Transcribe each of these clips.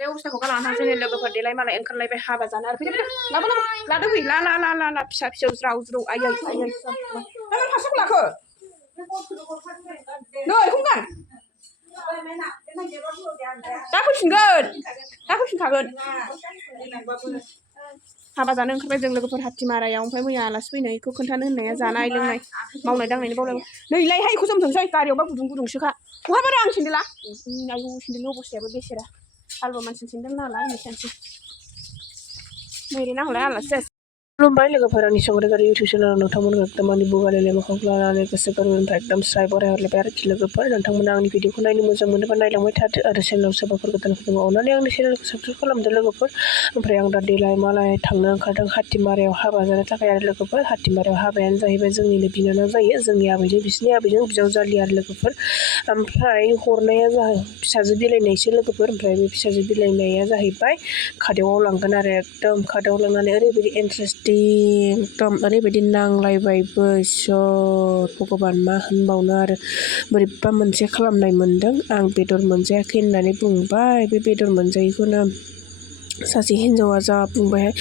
ले उस्ताखौ गालांना थांसै नै लोगोफोर देलाय मालाय ओंखारलायबाय हाबा जानो आरो फैदो लाबो लादो फै ला फिसा फिसौ ज्राव ज्रौ आयै मा फारसेखौ लाखो नै खुंगान दा फैफिनखागोन हाबा जानो ओंखारबाय जों लोगोफोर हातिमारायाव ओमफ्राय मैया आलासि फैनायखौ खोन्थानो होननाया जानाय लोंनाय मावनाय दांनायनि बावलायबाय नैलाय हायखौ जोमथोंसै गारियावबा गुदुंसोखा बहाबा आं सेन्देला आयु सेन्देलनि अबस्थायाबो बेसेरा हालुवा मानसि सेन्देल नालाय मिथियानोसै मैरे नांलाय आलासि खुलुमबाय लोगोफोर आंनि संग्रागारि इउटुब चेनेलाव नोंथांमोनखौ एकदम बुगालिले मोखांखौ लानानै गोसो गोरबोनिफ्राय एकदम स्राय बरायहरलायबाय आरोखि लोगोफोर नोंथांमोना आंनि भिडिअखौ नायनो मोजां मोनोबा नायलांबाय थादो आरो चेनेलाव सोरबाफोर गोदान फैदों अननानै आंनि चेनेलखौ साबस्क्राइब खालामदो लोगोफोर ओमफ्राय आं दा देलाय मालाय थांनो ओंखारदों हातिमारायाव हाबा जानो थाखाय आरो लोगोफोर हातिमारायाव हाबायानो जाहैबाय जोंनिनो बिनानाव जायो जोंनि आबैजों बिसिनि आबैजों बिजावजालि आरो लोगोफोर ओमफ्राय हरनाया फिसाजो बिलाइनायसो लोगोफोर ओमफ्राय बे फिसाजो बिलाइनाया जाहैबाय खादौआव लांगोन आरो एकदम खादौआव लांनानै ओरैबायदि इन्टारेस्टिं एकदम ओरैबायदि नांलायबायबो इसोर भगबान मा होनबावनो आरो बोरैबा मोनसे खालामनाय मोनदों आं बेदर मोनजायाखै होननानै बुंबाय बे बेदर मोनजायैखौनो सासे हिन्जावा जा बुंबायहाय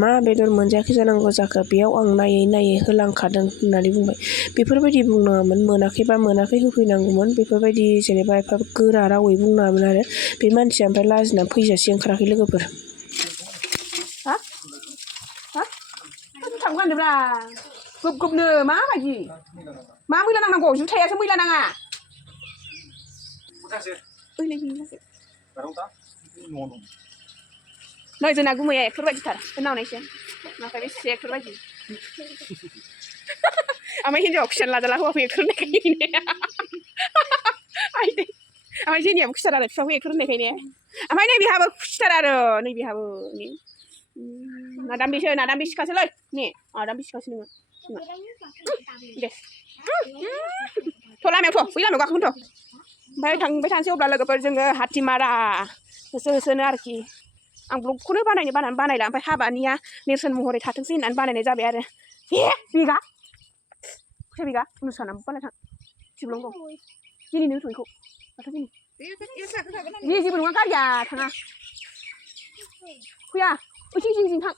मा बेदर मोनजायाखै जानांगौ जाखो बेयाव आं नायै होलांखादों होननानै बुंबाय बेफोरबायदि बुंनाङामोन मोनाखैबा मोनाखै होफैनांगौमोन बेफोरबायदि जेनेबा एफा गोरा रावै बुंनाङामोन आरो बे मानसिया ओमफ्राय लाजिनानै फैजासे ओंखाराखै लोगोफोर थांगोनब्रा गोबनो माबायदि मा मैला नांनांगौ जुथायासो मैला नाङा नै जोंना गुमैया एक्टरबायदिथार नावनायसो नाथाय बेसे एक्टरबायदि ओमफ्राय हिन्जावा खुसियानो लाजाला हौवाखौ एक्टर होननायखाय ओमफ्राय जोंनियाबो खुसियार आरो बिफाखौ एक्टर होननायखायनो ओमफ्राय नैबेहाबो खुसियार आरो नैबेहाबो नादाम बिसिखासोलै ने नादाम बिसिखासो नोङो दे थ' लामायाव बै लामायाव गाखोगोन थ' ओमफ्राय थांबाय थानोसै अब्ला लोगोफोर जोङो हातिमारा होसोनो आरोखि आं ब्लगखौनो बानायला ओमफ्राय हाबानिया नेरसोन महरै थाथोंसै होननानै बानायनाय जाबाय आरो बिगा फैसा बिगा मोसानानै बानाय थां सिबलं दं दिनै नों सयखौ माथो दिनै जेबो नङा गारिया थाङा फैया ओइथिं जिं थां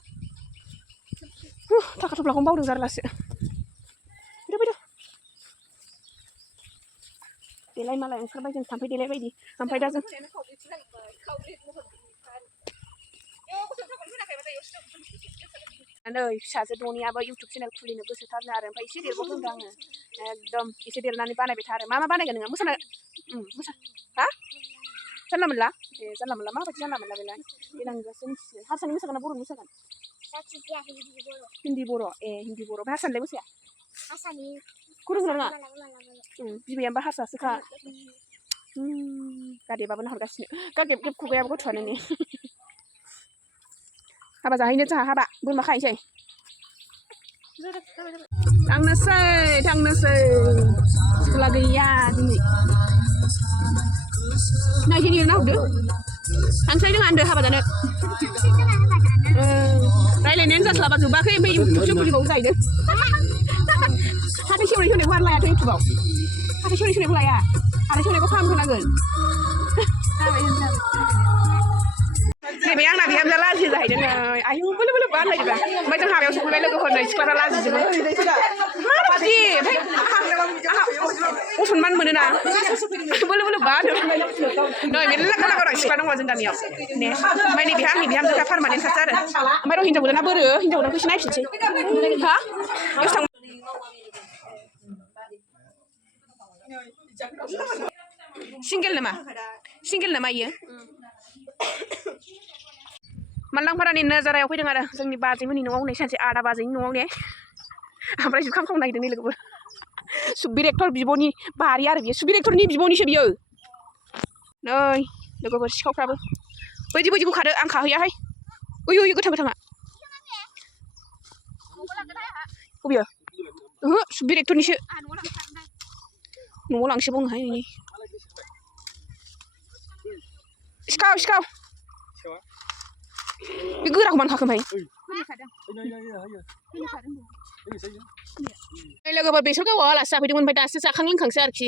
थाखा थफ्लाखौनो बावदों जारलासो फैदो देलाय मालाय ओंखारबाय जों थाम्फै देलाय बायदि ओमफ्राय दा जों नै फिसाजो दनियाबो इउटुब चेनेल खुलिनो गोसोथारनो आरो ओमफ्राय एसे देरबावदों आङो एकदम एसे देरनानै बानायबाय था आरो मा बानायगोन नोङो मोसा हा जानला मोनला माबायदि जानला मोनला बेलाय देनांसो मिथिसिगोन हारसानि मोसागोन ना बर'नि मोसागोन हिन्दी बर' हिन्दी बर' ओमफ्राय हारसानिलाय मोसाया रोङा नङा बिमायाबा हारसासोखा गादेबाबो नाहरगासिनो गागेब खुगायाबो गथ'आनो ने हाबा जाहैनो जोंहा हाबा बोरमा खाहैसै थांनोसै स्कुला गैया दिनै नायदिनि नाहरदो थांसै जोंहा होनदो हाबा जानो रायलायनायानो जास्लाबा जोबाखै ओमफ्राय इउटुबसो खुलिबावो जाहैदों हाथाय सेवनायखौ आरो लायाथ' इउटुबाव हाथाय सेवनायखौ लाया हाथाय सेवनायखौ फाहामहोनांगोन नैबे आंना बिहामजोआ लाजियो जाहैदों आयु बोलो बानलायदोब्रा ओमफ्राय जों हाबायाव सफैबाय लोगोफोर नै सिख्लाफ्रा लाजिजोबो माबायदि ओमफ्राय असनमान मोनोना बोलो बानो नै मेरला गालागारा सिख्ला दङ जों गामियाव ने ओमफ्य नैबे आंनि बिहामजोफ्रा पारमानेन्टखासो आरो ओमफ्राय र' हिन्जाव गोदाना बोरो हिन्जाव गोदानखौ एसे नायफिनसै हा सिंगेल नामा इयो मालदांपारानि नोजारायाव फैदों आरो जोंनि बाजैमोननि न'आव नै सानसे आदा बाजैनि न'आव ने ओमफ्राय जुखाम खावनो नागिरदों नै लोगोफोर सुबिर एक्टर बिब'नि बारि आरो बियो सुबिर एक्टरनि बिब'निसो बियो नै लोगोफोर सिखावफ्राबो बैदिखौ खादो आं खाहैयाहाय ओइ गोथाङा बबेयो ओहो सुबिर एक्टरनिसो न'आव लांसै बुङोहाय नोंनि सिखाव बे गोराखौ मानो खाखो ओमफ्राय लोगोफोर बेसर गावआव आलासि जाफैदोंमोन ओमफ्राय दासो जाखां लोंखांसो आरोखि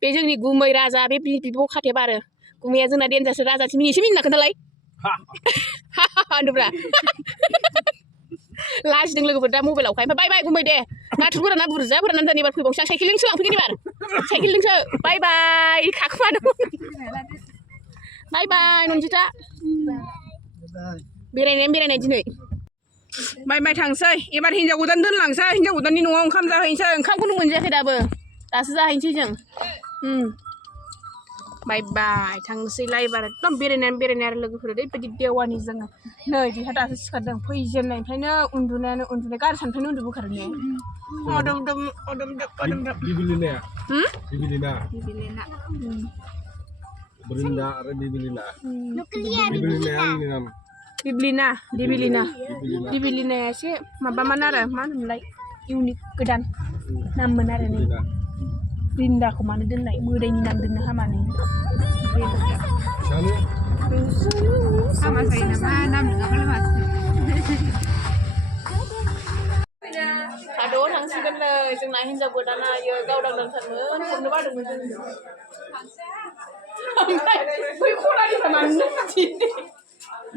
बे जोंनि गुमै राजा बे बिब' खाथेब आरो गुमैया जोंना देनजारसो राजाथि मिनि एसे मिनिना खोन्थालाय Haduब्रा लाजिदों लोगोफोर दा मबाइलाव खाय बाय बाय गुमै दे नाथुरफोराना बुरजाफोराना दानि एबार फैबावसै साइकेलजोंसो लांफैगोन एबार साइकेलजोंसो बाय बाय खाखुमादों बाय बाय नन्जिता बेरायनाय दिनै बाय बाय थांसै एबार हिनजाव गोदान दोनलांसै हिनजाव गोदाननि न'आव ओंखाम जाहैनोसै ओंखामखौनो मोनजायाखै दाबो दासो जाहैनोसै जों बाय बाय थांसैलाय एबार एकदम बेरायनाय आरो लोगोफोर ओरैबायदि देवानि जोङो नै बिहा दासो सिखारदों फैजेननायनिफ्रायनो उन्दुनाय गारि सानिफ्रायनो उन्दुबोखारो ने दिबिलिना एसे माबामोन आरो मा होनोमोनलाय इउनिक गोदान नाममोन आरो नै ब्रिन्दाखौ मानो दोननाय मोदायनि नाम दोननो हामानो हामा जायो नामा नाम नङाबालाय माथो khadwo थांसिगोनलै जोंना हिनजाव गोदाना गावदांथारमोन हरनो बादोंमोन जों ओमफ्राय बै खनानिफ्राय मानो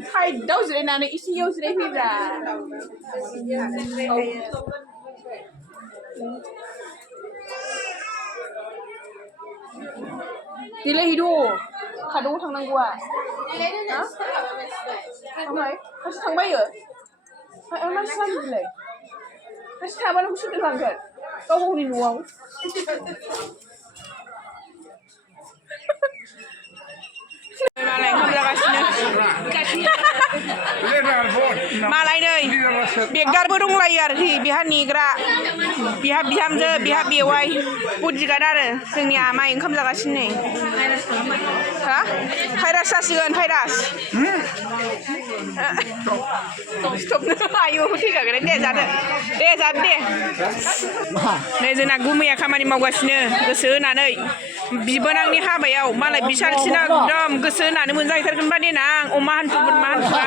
साइडआव जिरायनानै इसियाव जिरायफैब्रा देलायहैद' khadwo थांनांगौआ ओमफ्राय हारसिं थांबायो मानसि जायोलै हारसिं थाबा नोंखौ सोरजों थांगोन गावनि न'आव मालाय ओंखाम जागासिनो मालाय नै बेगदारबो दंलायो आरोखि बेहा नेग्रा बेहा बिहामजो बेहा बेवाइ बडिगार्ड आरो जोंनि आमाइ ओंखाम जागासिनो नै हा भाइरास जासिगोन भाइरास स्टपनो आयु थैखागोन दे जादो दे नै जोंना गुमैया खामानि मावगासिनो गोसो होनानै बिबोनांनि हाबायाव मालाय बिसालसिना एकदम गोसो होनानै मोनजाहैथारगोनबा देनां अमा हान्थु बोरमा हान्थुआ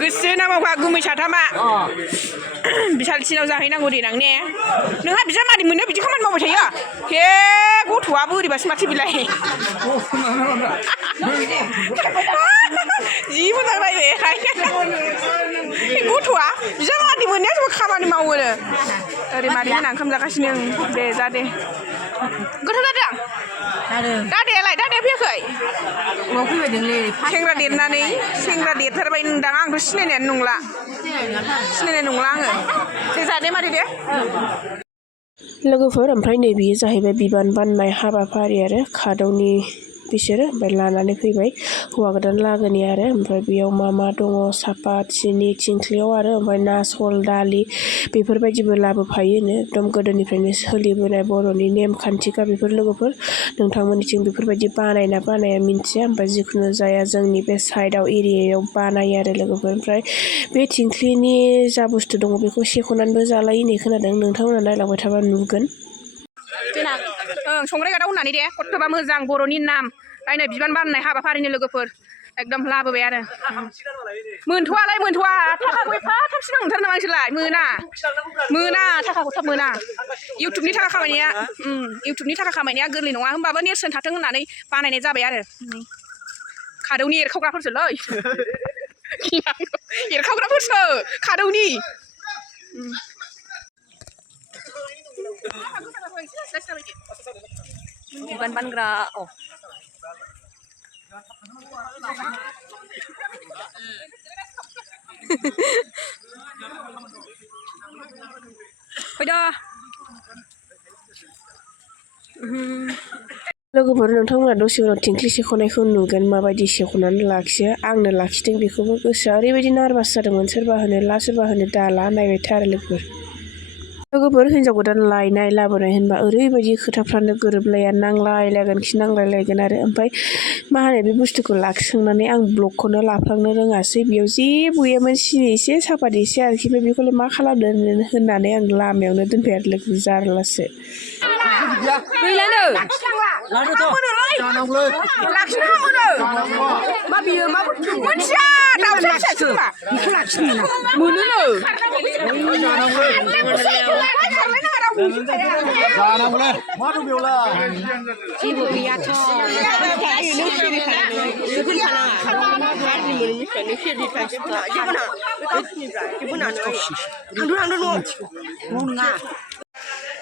गोसो होना मावखा गुमै साथामा बिसालसिनाव जाहैनांगौ देनां ने नोंहा बिजामादै मोनो बिदि खामानि मावबाय थायो हे गथ'आ बोरैबासो माथो बिलाय जि मोजां रायलायहाय गथ'आ बिजामादै मोननाया जेबो खामानि मावोनो ओरै मादै मोना ओंखाम जागासिनो दे जा दे गोथाव जादों दादायालाय दादाया फैयाखै उनाव फैबायदोंलै सेंग्रा देरथारबाय नोंदां आंथ' सिनायनायानो नंला आङो दे जादे मादै दे लोगोफोर ओमफ्राय नै बियो जाहैबाय बिबान बाननाय हाबाफारि आरो khadwनि बिसोरो ओमफ्राय लानानै फैबाय हौवा गोदान लागोनि आरो ओमफ्राय बेयाव मा दङ सापात सिनि थिंख्लियाव आरो ओमफ्राय नासल दालि बेफोरबायदिबो लाबोफायोनो एकदम गोदोनिफ्रायनो सोलिबोनाय बर'नि नेमखान्थिखा बेफोर लोगोफोर नोंथांमोननिथिं बेफोरबायदि बानायना बानाया मिन्थिया ओमफ्राय जिखुनु जाया जोंनि बे साइडआव एरियायाव बानायो आरो लोगोफोर ओमफ्राय बे थिंख्लिनि जा बुस्थु दङ बेखौ सेख'नानैबो जालायो होननाय खोनादों नोंथांमोना नायलांबाय थाबा नुगोन जोंना संग्रायगादाव होननानै दे खथ'बा मोजां बर'नि नाम नायनो बिबान बाननाय हाबाफारिनि लोगोफोर एकदम लाबोबाय आरो मोनथ'आ थाखाखौ एफा थाब सिगां मोनथारो नामा नोंसोरलाय मोना थाखाखौ थाब मोना इउटुबनि थाखा खामायनाया गोरलै नङा होमबाबो नेरसोन थाथों होननानै बानायनाय जाबाय आरो khadwनि एरखावग्राफोरसोलै एरखावग्राफोरसो khadwनि बिबान बानग्रा फैदा लोगोफोर नोंथांमोना दसे उनाव थिंख्लि सेख'नायखौ नुगोन माबायदि सेख'नानै लाखियो आंनो लाखिदों बेखौबो गोसोआ ओरैबायदि नार्भास जादोंमोन सोरबा होनो दाला नायबाय था आरो लोगोफोर हिनजाव गोदान लायनाय लाबोनाय होनबा ओरैबायदि खोथाफ्रानो गोरोबलाया नांलायलायगोन आरो ओमफ्राय मा होनो बे बुस्थुखौ लाखिखांनानै आं ब्लगखौनो लाफ्लांनो रोङासै बेयाव जेबो गैयामोन सिनि एसे सापात एसे आरोखि ओमफ्राय बेखौलाय मा खालामनो होननानै आं लामायावनो दोनबाय आरो लोगो जारलासो गैलानो लाखिनो हामोनो मा बियो मा मोनथिया दाउसा फिसा बेखौ लाखिनो मोनोनो जानांगौलै मा दं बेयावलाय जेबो गैयाथ'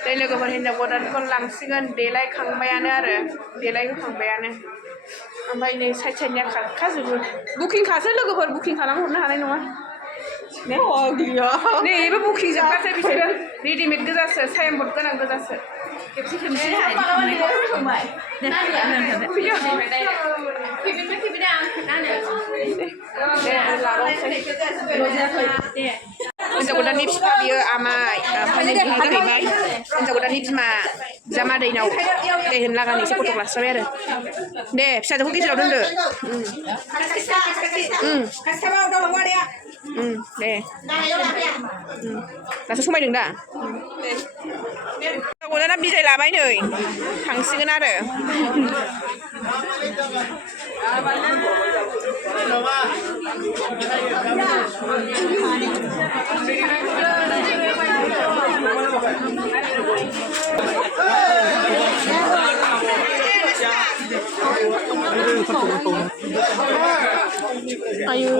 दै लोगोफोर हिनजाव गोदानखौ लांसिगोन देलायखांबायानो आरो देलायहोखांबायानो ओमफ्राय नै साइड साइडनिया खारखाजोबो बुकिंखासो लोगोफोर बुकिं खालाम हरनो हानाय नङा नै बेबो बुकिं जोबबासो बिसोरो रेडिमेड गोजासो साइनबर्ड गोनां गोजासो खेबसे खेबसे हिनजाव गोदाननि बिफा बियो आमाय ओमफ्राय बिहाय जाहैबाय हिनजाव गोदाननि बिमा बिजामादैनाव दै होनो लागानि एसे गथ' लास्राबाय आरो दे फिसाजोखौ गेजेराव दोनदो दे दासो समायदों दा हिनजाव गोदाना बिदाय लाबाय नै थांसिगोन आरो ayo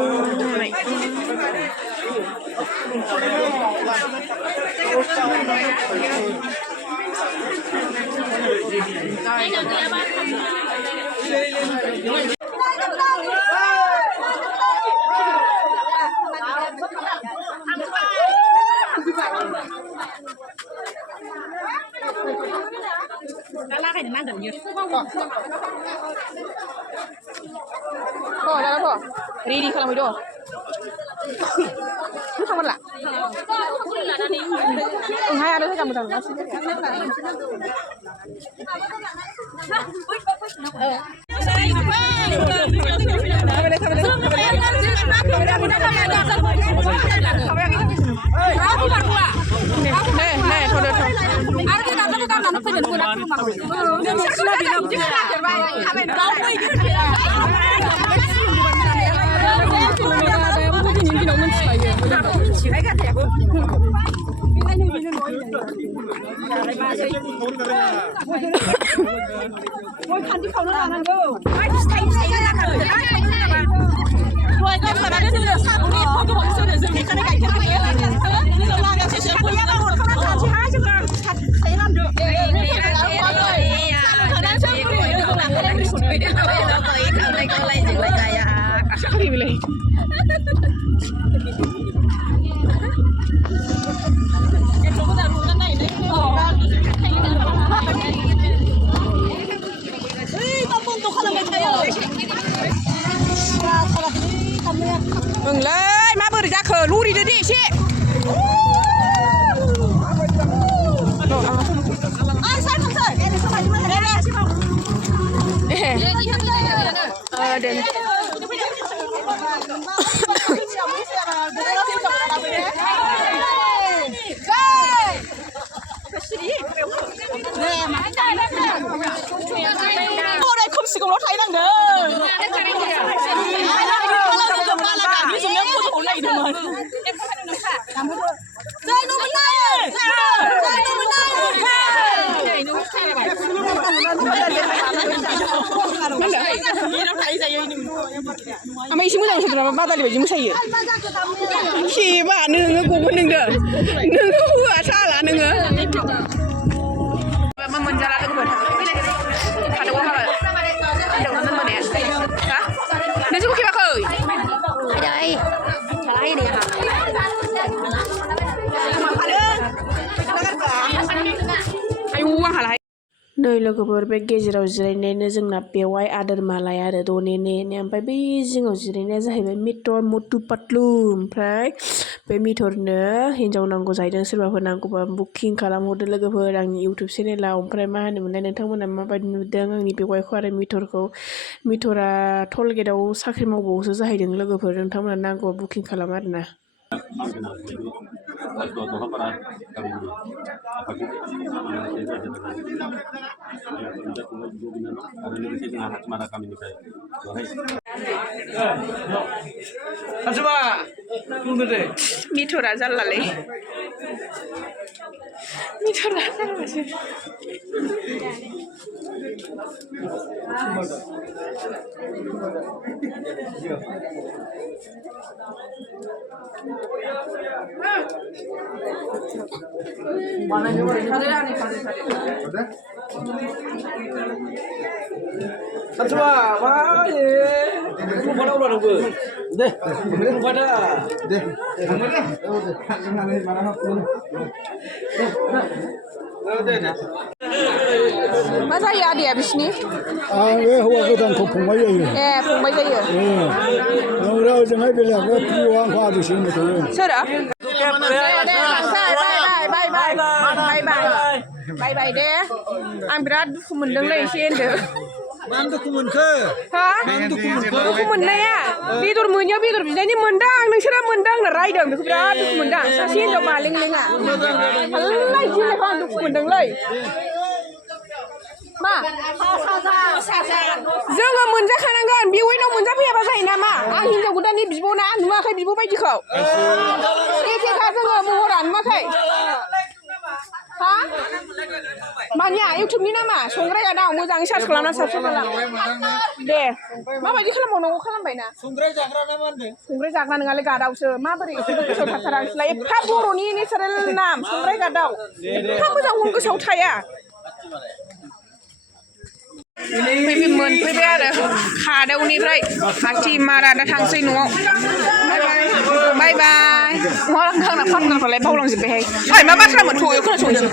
ready खालामहैद' थांमारला ओंहाय आरो जायगा मोजां ओंलै माबोरै जाखो लुरिदो दे एसे खोमसिखौल' थाहैनांगोन ओमफ्राय एसे मोजां मोसादों नामा बादालि बायदि मोसायो खेबा नोङो गगोन नोंदों नोङो होआ साला नोङो मोनजाला लोगोफोर खादौआव हाबा हिनजावनो मोनाया नोंसोरबो खेबाखै आयौ आं हालाहाय नै लोगोफोर बे गेजेराव जिरायनायानो जोंना बेवाइ आदोर मालाय आरो दनेने ओमफ्राय बै जिङाव जिरायनाया जाहैबाय मिटर मटु पातलु ओमफ्राय बे मिटरनो हिनजाव नांगौ जाहैदों सोरबाफोर नांगौबा बुकिं खालामहरदो लोगोफोर आंनि इउटुब चेनेलाव ओमफ्राय मा होनोमोनलाय नोंथांमोना माबायदि नुदों आंनि बेवाइखौ आरो मिटरखौ मिटरा टल गेटआव साख्रि मावबावोसो जाहैदों लोगोफोर नोंथांमोना नांगौबा बुकिं खालाम आरोना मिटरा जारलालै मिटरा जारलासो Hatimarayao, mana ye? Lupa dah ulah nunggu. Deh, lupa dah. Deh. मा जायो आदैया बिसिनि आं बे हौवा गोदानखौ फंबाय जायो ए फंबाय जायो ओमफ्राय ओजोंहाय बेलेग बे प्रिय'आ आंखौ आदैसो होनबाय थायो सोरो दे लांसै बाय दे आं बिराद दुखु मोनदोंलै एसे होनदो Mana duku muncul? हा दुखु मोननाया बेदर मोनियाव बेदर बिनायनि मोनदां नोंसोरो मोनदां आंनो रायदों बेखौ बिराद दुखु मोनदां सासे हिनजाव मालेंलेङा हाल्लाय जिलायखौ आं दुखु मोनदोंलै मा जोङो मोनजाखानांगोन बेवाइनाव मोनजाफैयाबा जायो नामा आं हिनजाव गोदाननि बिब'ना नुवाखै बिब' बायदिखौ एखेखा जोङो महरा नुवाखै हा मानिया इउटुबनि नामा संग्राय गादाव मोजाङै सार्च खालामना साबसक्राइब खालाम दे माबायदि खालामबावनांगौ खालामबायना संग्राय जाग्रा नङालै गादावसो माबोरै एसेबो गोसोआव थाथारा नोंसोरलाय एफा बर'नि नेचारेल नाम संग्राय गादाव एफा मोजां गोसोआव थाया मोनफैबाय आरो खादौनिफ्राय हाथिमारा दा थांसै न'आव बाय बाय आंना पार्टनारफ्रालाय बावलांजोब्बायहाय ओइ मा बाथ्रामोन थौयो खोनासंनोसै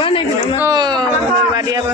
बानायगोन नामा बादियाबो